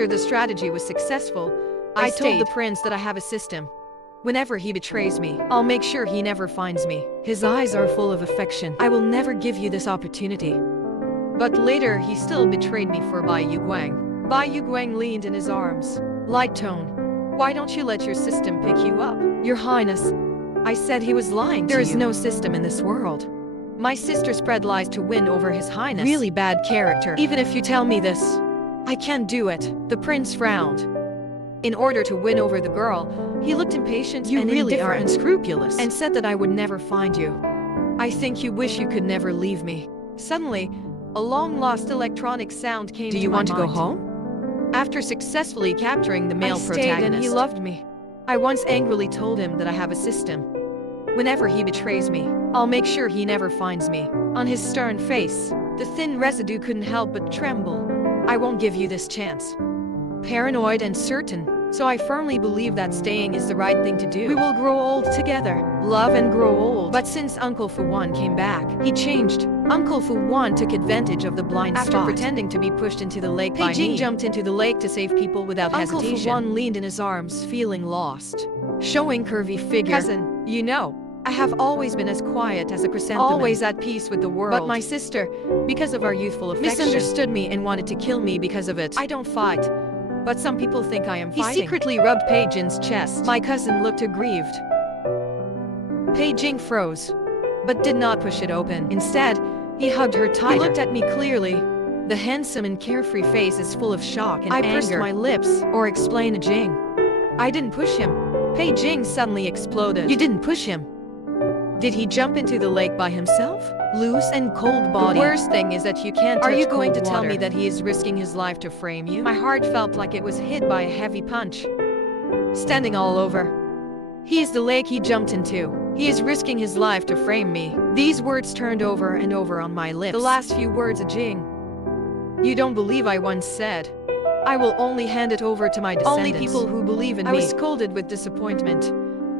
After the strategy was successful, I told the prince that I have a system. Whenever he betrays me, I'll make sure he never finds me. His eyes are full of affection. I will never give you this opportunity. But later, he still betrayed me for Bai Yuguang. Bai Yuguang leaned in his arms. Light tone. Why don't you let your system pick you up? Your Highness, I said he was lying to you. There is no system in this world. My sister spread lies to win over His Highness. Really bad character. Even if you tell me this, I can't do it. The prince frowned. In order to win over the girl, he looked impatient and really are unscrupulous and said that I would never find you. I think you wish you could never leave me. Suddenly, a long-lost electronic sound came to my mind. Do you want to go home? After successfully capturing the male protagonist, and he loved me. I once angrily told him that I have a system. Whenever he betrays me, I'll make sure he never finds me. On his stern face, the thin residue couldn't help but tremble. I won't give you this chance. Paranoid and certain, so I firmly believe that staying is the right thing to do. We will grow old together, love and grow old. But since Uncle Fu Wan came back, he changed. Uncle Fu Wan took advantage of the blind spot. After pretending to be pushed into the lake by me, Jing jumped into the lake to save people without hesitation. Uncle Fu Wan leaned in his arms, feeling lost. Showing curvy figure. Cousin, you know, I have always been as quiet as a chrysanthemum. Always at peace with the world. But my sister, because of our youthful affection, misunderstood me and wanted to kill me because of it. I don't fight. But some people think I am fighting. He secretly rubbed Pei Jin's chest. My cousin looked aggrieved. Pei Jing froze, but did not push it open. Instead, he hugged her tighter. He looked at me clearly. The handsome and carefree face is full of shock and anger. I pursed my lips, or explained to Jing. I didn't push him. Pei Jing suddenly exploded. You didn't push him? Did he jump into the lake by himself? Loose and cold body. The worst thing is that you can't touch cold water. Are you going to tell me that he is risking his life to frame you? My heart felt like it was hit by a heavy punch. Standing all over. He is the lake he jumped into. He is risking his life to frame me. These words turned over and over on my lips. The last few words of Jing. You don't believe I once said, I will only hand it over to my descendants. Only people who believe in me. I was scolded with disappointment.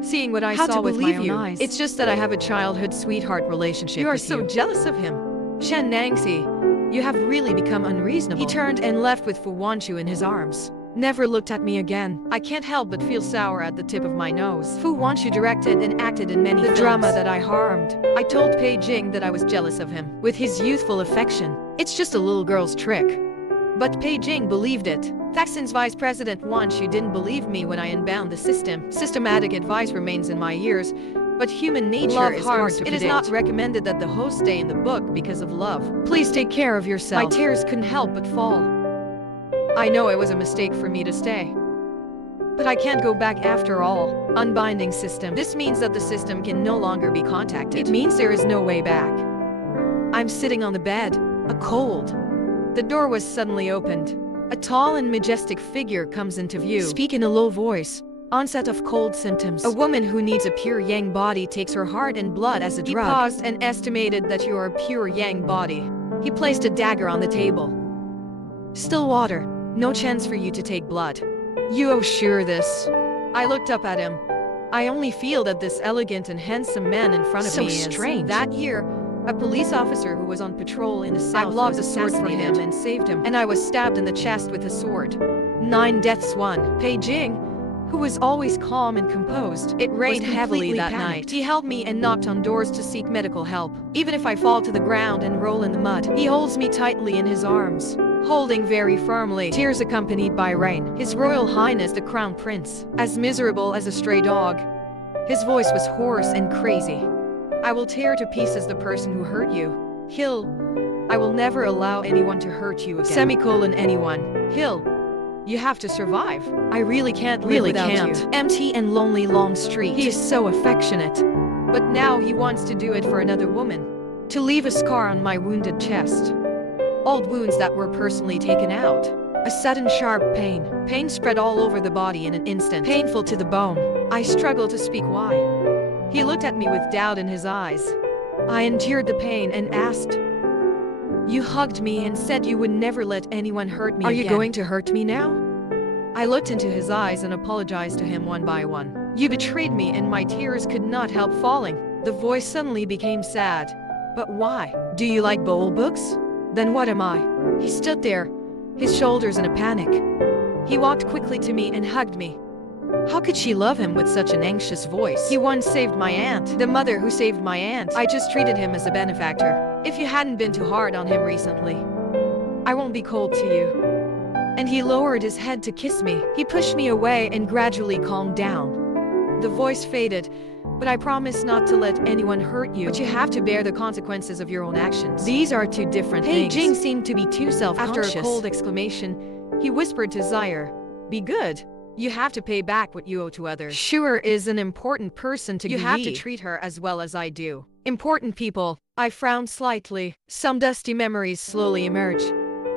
Seeing what I saw with my own eyes. It's just that I have a childhood sweetheart relationship with you. You are so jealous of him. Shen Nangxi, you have really become unreasonable. He turned and left with Fu Wanchu in his arms. Never looked at me again. I can't help but feel sour at the tip of my nose. Fu Wanchu directed and acted in many films. The drama that I harmed. I told Pei Jing that I was jealous of him. With his youthful affection. It's just a little girl's trick. But Pei Jing believed it. Thaksin's Vice President Wan Shu didn't believe me when I unbound the system. Systematic advice remains in my ears, but human nature is hard to predict. It is not recommended that the host stay in the book because of love. Please take care of yourself. My tears couldn't help but fall. I know it was a mistake for me to stay. But I can't go back after all. Unbinding system. This means that the system can no longer be contacted. It means there is no way back. I'm sitting on the bed, a cold. The door was suddenly opened. A tall and majestic figure comes into view. Speak in a low voice. Onset of cold symptoms. A woman who needs a pure yang body takes her heart and blood as a drug. He paused and estimated that you are a pure yang body. He placed a dagger on the table. Still water. No chance for you to take blood. You assure this? I looked up at him. I only feel that this elegant and handsome man in front of me is strange. That year, a police officer who was on patrol in the south was assassinated and saved him, and I was stabbed in the chest with a sword. 9 deaths won. Pei Jing, who was always calm and composed, it rained heavily that night. He held me and knocked on doors to seek medical help. Even if I fall to the ground and roll in the mud, he holds me tightly in his arms, holding very firmly. Tears accompanied by rain. His Royal Highness the Crown Prince, as miserable as a stray dog. His voice was hoarse and crazy. I will tear to pieces the person who hurt you. Hill, I will never allow anyone to hurt you again. Semicolon anyone. Hill, you have to survive. I really can't live without you. Empty and lonely long street. He is so affectionate. But now he wants to do it for another woman. To leave a scar on my wounded chest. Old wounds that were personally taken out. A sudden sharp pain. Pain spread all over the body in an instant. Painful to the bone. I struggle to speak why. He looked at me with doubt in his eyes. I endured the pain and asked, you hugged me and said you would never let anyone hurt me again. Are you going to hurt me now? I looked into his eyes and apologized to him one by one. You betrayed me and my tears could not help falling. The voice suddenly became sad. But why? Do you like bowl books? Then what am I? He stood there, his shoulders in a panic. He walked quickly to me and hugged me. How could she love him with such an anxious voice? He once saved my aunt, the mother who saved my aunt. I just treated him as a benefactor. If you hadn't been too hard on him recently, I won't be cold to you. And he lowered his head to kiss me. He pushed me away and gradually calmed down. The voice faded, but I promise not to let anyone hurt you. But you have to bear the consequences of your own actions. These are two different things. Jing seemed to be too self-conscious. After a cold exclamation, he whispered to Zaire, "Be good. You have to pay back what you owe to others." Sure is an important person to You have to treat her as well as I do. Important people. I frowned slightly. Some dusty memories slowly emerge.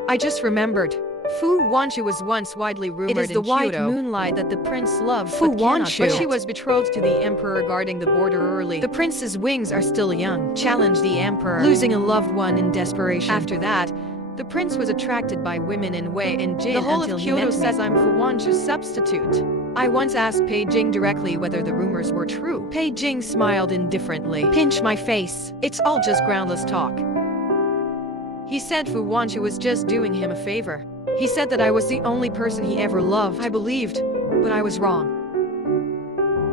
I just remembered. Fu Wanchu was once widely rumored in Kyoto. It is the white moonlight that the prince loved Fu Wanchu. But she was betrothed to the emperor guarding the border early. The prince's wings are still young. Challenged the emperor, losing a loved one in desperation. After that, the prince was attracted by women in Wei and Jin. The whole of Kyoto says I'm Fu Wanchu's substitute. I once asked Pei Jing directly whether the rumors were true. Pei Jing smiled indifferently. Pinch my face. It's all just groundless talk. He said Fu Wanchu was just doing him a favor. He said that I was the only person he ever loved. I believed, but I was wrong.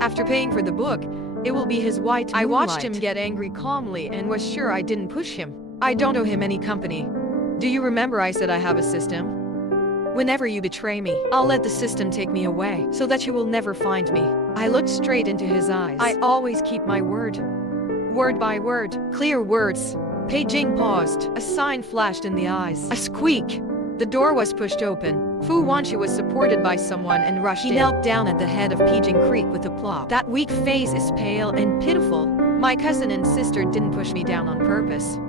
After paying for the book, it will be his white moonlight. I watched him get angry calmly and was sure I didn't push him. I don't owe him any company. Do you remember I said I have a system? Whenever you betray me, I'll let the system take me away, so that you will never find me. I looked straight into his eyes. I always keep my word. Word by word, clear words. Pei Jing paused. A sign flashed in the eyes. A squeak. The door was pushed open. Fu Wanchu was supported by someone and rushed in. He knelt down at the head of Pijing Creek with a plop. That weak face is pale and pitiful. My cousin and sister didn't push me down on purpose.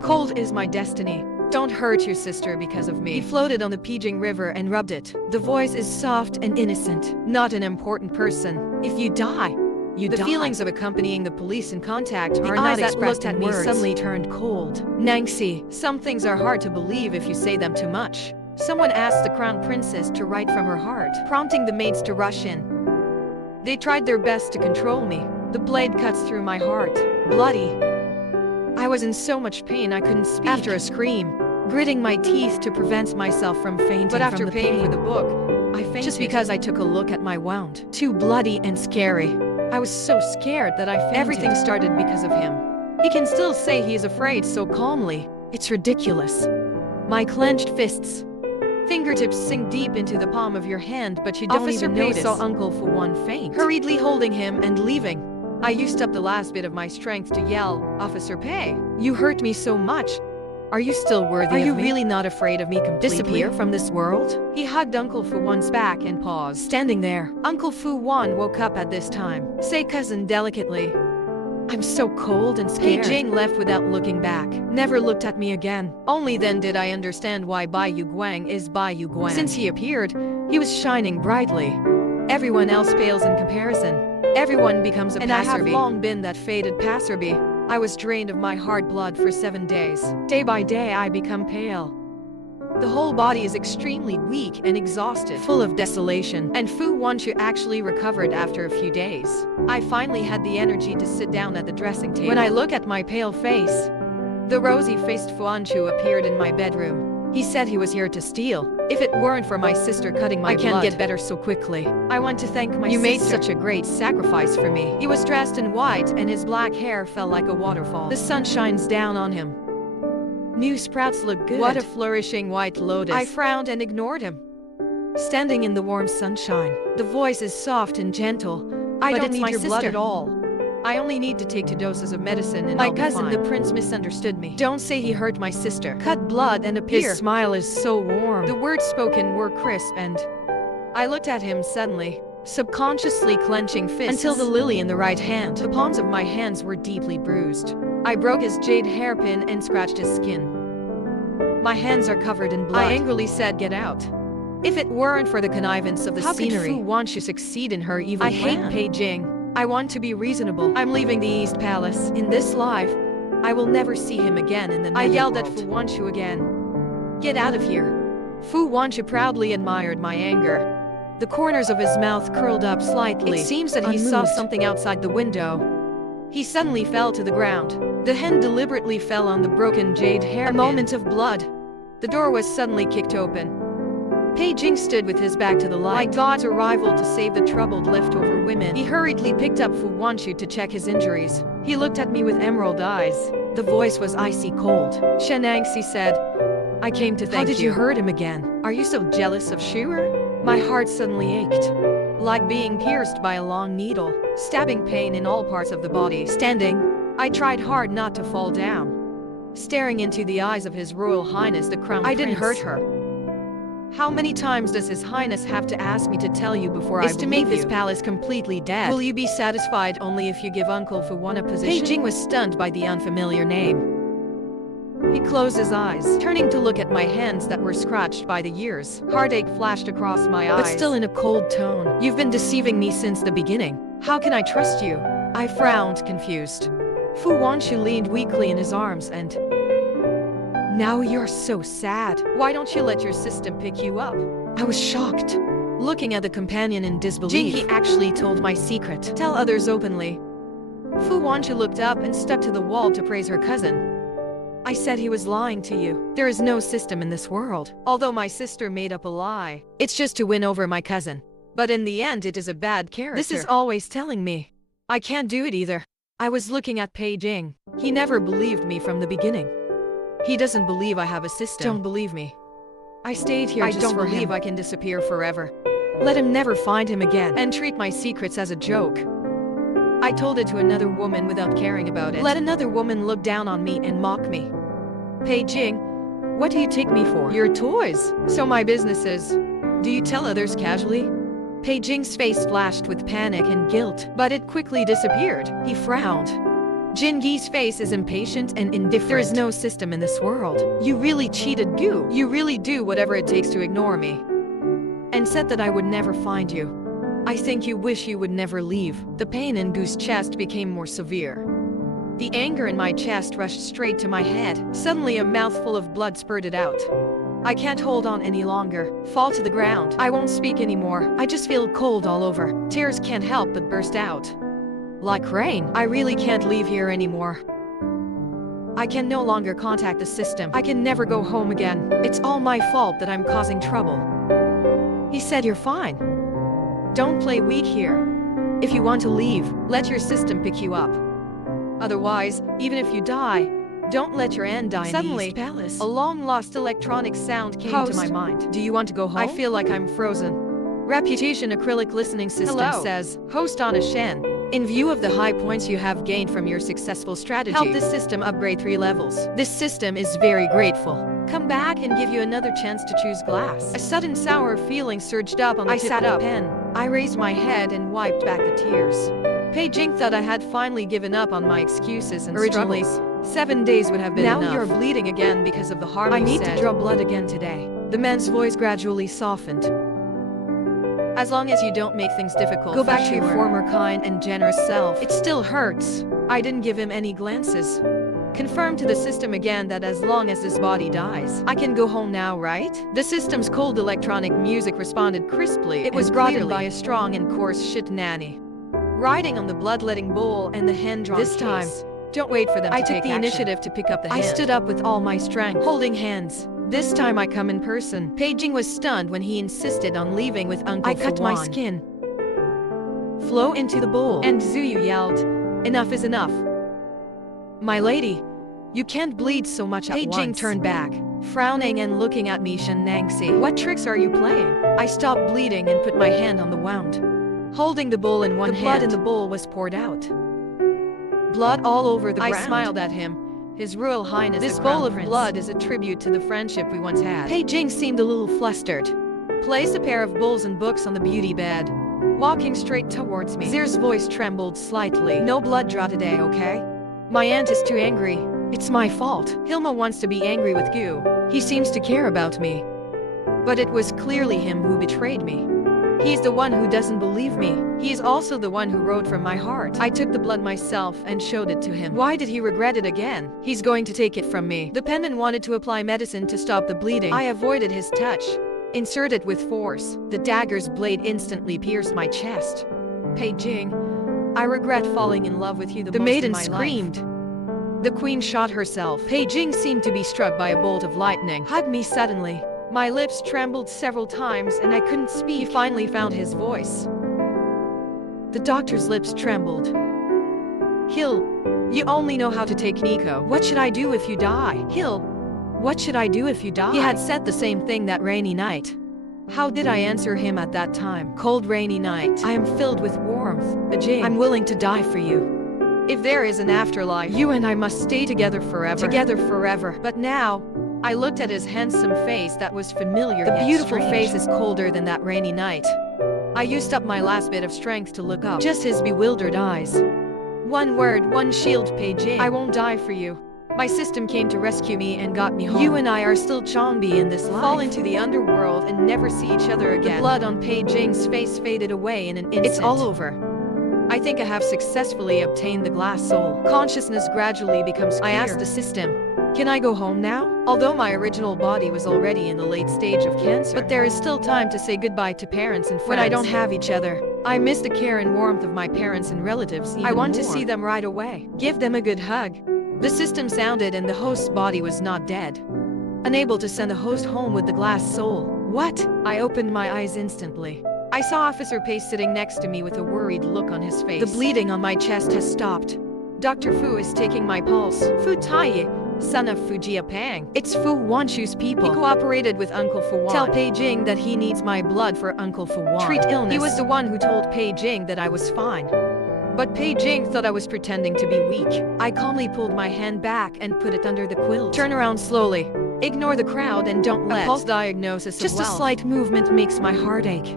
Cold is my destiny. Don't hurt your sister because of me. He floated on the Pijing River and rubbed it. The voice is soft and innocent. Not an important person. If you die, you die. The feelings of accompanying the police in contact are not expressed in words. Suddenly turned cold. Nangxi, some things are hard to believe if you say them too much. Someone asked the crown princess to write from her heart, prompting the maids to rush in. They tried their best to control me. The blade cuts through my heart, bloody. I was in so much pain I couldn't speak. After a scream, gritting my teeth to prevent myself from fainting. But after paying for the book, I fainted. Just because I took a look at my wound. Too bloody and scary. I was so scared that I fainted. Everything started because of him. He can still say he is afraid so calmly. It's ridiculous. My clenched fists. Fingertips sink deep into the palm of your hand, but you don't even notice. Saw Uncle Fu Wan faint, hurriedly holding him and leaving. I used up the last bit of my strength to yell, "Officer Pei, you hurt me so much. Are you still worthy of me? Are you really not afraid of me completely? Disappear from this world?" He hugged Uncle Fu Wan's back and paused, standing there. Uncle Fu Wan woke up at this time. Say cousin delicately. I'm so cold and scared. Pei Jing left without looking back. Never looked at me again. Only then did I understand why Bai Yu Guang is Bai Yu Guang. Since he appeared, he was shining brightly. Everyone else pales in comparison. Everyone becomes a passerby. And I have long been that faded passerby. I was drained of my hard blood for 7 days. Day by day I become pale. The whole body is extremely weak and exhausted, full of desolation. And Fu Wanchu actually recovered after a few days. I finally had the energy to sit down at the dressing table. When I look at my pale face, the rosy-faced Fu Wanchu appeared in my bedroom. He said he was here to steal. If it weren't for my sister cutting my blood, I can't get better so quickly. I want to thank my sister. You made such a great sacrifice for me. He was dressed in white and his black hair fell like a waterfall. The sun shines down on him. New sprouts look good. What a flourishing white lotus. I frowned and ignored him. Standing in the warm sunshine, the voice is soft and gentle. I don't need your blood at all. I only need to take 2 doses of medicine and my cousin, the prince, misunderstood me. Don't say he hurt my sister. Cut blood and appear. His smile is so warm. The words spoken were crisp and I looked at him suddenly, subconsciously clenching fists until the lily in the right hand. The palms of my hands were deeply bruised. I broke his jade hairpin and scratched his skin. My hands are covered in blood. I angrily said, "Get out." If it weren't for the connivance of the scenery, how could Fu Wanchu succeed in her evil plan? I hate Pei Jing. I want to be reasonable. I'm leaving the East Palace. In this life, I will never see him again in the netherworld. I yelled at Fu Wanchu again. Get out of here. Fu Wanchu proudly admired my anger. The corners of his mouth curled up slightly. It seems that he saw something outside the window. He suddenly fell to the ground. The hand deliberately fell on the broken jade hairpin. A moment of blood. The door was suddenly kicked open. Pei Jing stood with his back to the light, like God's arrival to save the troubled leftover women. He hurriedly picked up Fu Wanchu to check his injuries. He looked at me with emerald eyes. The voice was icy cold. Shen Angxi said, I came to thank you. How did you hurt him again? Are you so jealous of Shuer? My heart suddenly ached, like being pierced by a long needle, stabbing pain in all parts of the body. Standing, I tried hard not to fall down, staring into the eyes of His Royal Highness the Crown Prince. I didn't hurt her. How many times does His Highness have to ask me to tell you before I believe you? Is to make this palace completely dead. Will you be satisfied only if you give Uncle Fu Wan a position? Pei Jing was stunned by the unfamiliar name. He closed his eyes, turning to look at my hands that were scratched by the years. Heartache flashed across my eyes, but still in a cold tone. You've been deceiving me since the beginning. How can I trust you? I frowned, confused. Fu Wanchu leaned weakly in his arms and... Now you're so sad. Why don't you let your system pick you up? I was shocked, looking at the companion in disbelief. Jing, he actually told my secret. Tell others openly. Fu Wanchu looked up and stuck to the wall to praise her cousin. I said he was lying to you. There is no system in this world. Although my sister made up a lie, it's just to win over my cousin. But in the end, it is a bad character. This is always telling me I can't do it either. I was looking at Pei Jing. He never believed me from the beginning. He doesn't believe I have a system. Don't believe me. I stayed here just for him. I don't believe I can disappear forever. Let him never find him again and treat my secrets as a joke. I told it to another woman without caring about it. Let another woman look down on me and mock me. Pei Jing, what do you take me for? Your toys. So my business is... Do you tell others casually? Pei Jing's face flashed with panic and guilt, but it quickly disappeared. He frowned. Jin Gi's face is impatient and indifferent. There is no system in this world. You really cheated Gu. You really do whatever it takes to ignore me. And said that I would never find you. I think you wish you would never leave. The pain in Gu's chest became more severe. The anger in my chest rushed straight to my head. Suddenly a mouthful of blood spurted out. I can't hold on any longer. Fall to the ground. I won't speak anymore. I just feel cold all over. Tears can't help but burst out. Like rain. I really can't leave here anymore. I can no longer contact the system. I can never go home again. It's all my fault that I'm causing trouble. He said you're fine. Don't play weak here. If you want to leave, let your system pick you up. Otherwise, even if you die, don't let your end die. Suddenly, in the East Palace, a long-lost electronic sound came to my mind. Do you want to go home? I feel like I'm frozen. Reputation acrylic listening system says, Host Anna Shen. In view of the high points you have gained from your successful strategy, help this system upgrade 3 levels. This system is very grateful. Come back and give you another chance to choose glass. A sudden sour feeling surged up on the tip of the pen. I raised my head and wiped back the tears. Pei Jing thought I had finally given up on my excuses and Originally, struggles. 7 days would have been enough. Now you're bleeding again because of the harm you said. I need to draw blood again today. The man's voice gradually softened. As long as you don't make things difficult, go back to your former kind and generous self. It still hurts. I didn't give him any glances. Confirm to the system again that as long as this body dies, I can go home now, right? The system's cold electronic music responded crisply. It was brought in by a strong and coarse shit nanny, riding on the bloodletting bowl and the hand-drawn case. This time, don't wait for them to take action. I took the initiative to pick up the hand. I stood up with all my strength, holding hands. This time I come in person. Pei Jing was stunned when he insisted on leaving with Uncle Fu Wan. I cut my skin. Flow into the bowl. And Zuyu yelled, Enough is enough. My lady, you can't bleed so much at once. Pei Jing turned back, frowning and looking at me. Shen Nangxi, what tricks are you playing? I stopped bleeding and put my hand on the wound. Holding the bowl in one hand, the blood in the bowl was poured out. Blood all over the ground. I smiled at him. His Royal Highness, this bowl of blood is a tribute to the friendship we once had. Pei Jing seemed a little flustered. Placed a pair of bowls and books on the beauty bed, walking straight towards me. Zir's voice trembled slightly. No blood draw today, okay? My aunt is too angry. It's my fault. Hilma wants to be angry with Gu. He seems to care about me. But it was clearly him who betrayed me. He's the one who doesn't believe me. He's also the one who wrote from my heart. I took the blood myself and showed it to him. Why did he regret it again? He's going to take it from me. The pendant wanted to apply medicine to stop the bleeding. I avoided his touch. Inserted with force. The dagger's blade instantly pierced my chest. Pei Jing, I regret falling in love with you the most in my life. The maiden screamed. The queen shot herself. Pei Jing seemed to be struck by a bolt of lightning. Hugged me suddenly. My lips trembled several times and I couldn't speak. He finally found his voice. The doctor's lips trembled. Hill, you only know how to take Nico. What should I do if you die? Hill, what should I do if you die? He had said the same thing that rainy night. How did I answer him at that time? Cold rainy night. I am filled with warmth. Ajay, I'm willing to die for you. If there is an afterlife, you and I must stay together forever. Together forever. But now, I looked at his handsome face that was familiar. The beautiful face is colder than that rainy night. I used up my last bit of strength to look up. Just his bewildered eyes. One word, one shield, Peijing. I won't die for you. My system came to rescue me and got me home. You and I are still zombie in this life. Fall into the underworld and never see each other again. The blood on Peijing's face faded away in an instant. It's all over. I think I have successfully obtained the glass soul. Consciousness gradually becomes clear. I asked the system, can I go home now? Although my original body was already in the late stage of cancer. But there is still time to say goodbye to parents and friends. When I don't have each other, I miss the care and warmth of my parents and relatives even more. I want to see them right away. Give them a good hug. The system sounded and the host's body was not dead. Unable to send the host home with the glass soul. What? I opened my eyes instantly. I saw Officer Pace sitting next to me with a worried look on his face. The bleeding on my chest has stopped. Dr. Fu is taking my pulse. Fu Taiye, son of Fu Jiapang. It's Fu Wanchu's people. He cooperated with Uncle Fu Wan. Tell Peijing that he needs my blood for Uncle Fu Wan. Treat illness. He was the one who told Peijing that I was fine. But Peijing thought I was pretending to be weak. I calmly pulled my hand back and put it under the quilt. Turn around slowly. Ignore the crowd and don't let. A pulse diagnosis. Just a slight movement makes my heart ache.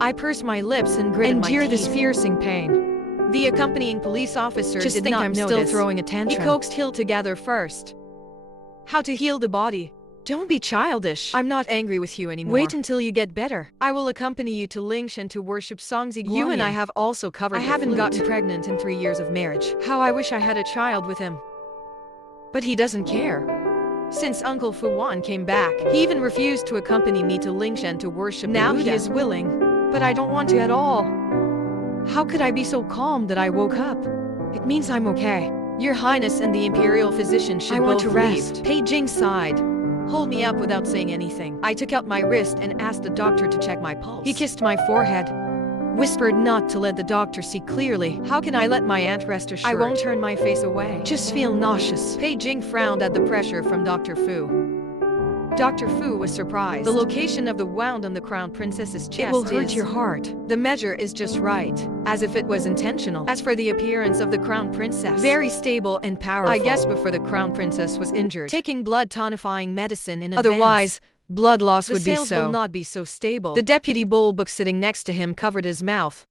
I pursed my lips and gritted my teeth. Endure this piercing pain. The accompanying police officer did not notice. I'm still throwing a tantrum. He coaxed Hill together first. How to heal the body. Don't be childish. I'm not angry with you anymore. Wait until you get better. I will accompany you to Lingshan to worship Songzi Guanyin. You and I have also covered. I haven't gotten pregnant in 3 years of marriage. How I wish I had a child with him. But he doesn't care. Since Uncle Fu Wan came back, he even refused to accompany me to Lingshan to worship the Buddha. Now he is willing, but I don't want to at all. How could I be so calm that I woke up? It means I'm okay. Your Highness and the Imperial Physician should both leave. I want to rest. Peijing sighed. Hold me up without saying anything. I took out my wrist and asked the doctor to check my pulse. He kissed my forehead, whispered not to let the doctor see clearly. How can I let my aunt rest assured? I won't turn my face away. Just feel nauseous. Peijing frowned at the pressure from Dr. Fu. Dr. Fu was surprised. The location of the wound on the crown princess's chest. It will hurt your heart. The measure is just right, as if it was intentional. As for the appearance of the crown princess, very stable and powerful. I guess before the crown princess was injured, taking blood tonifying medicine in advance. Otherwise, blood loss would be so. The sales will not be so stable. The deputy bull book sitting next to him covered his mouth.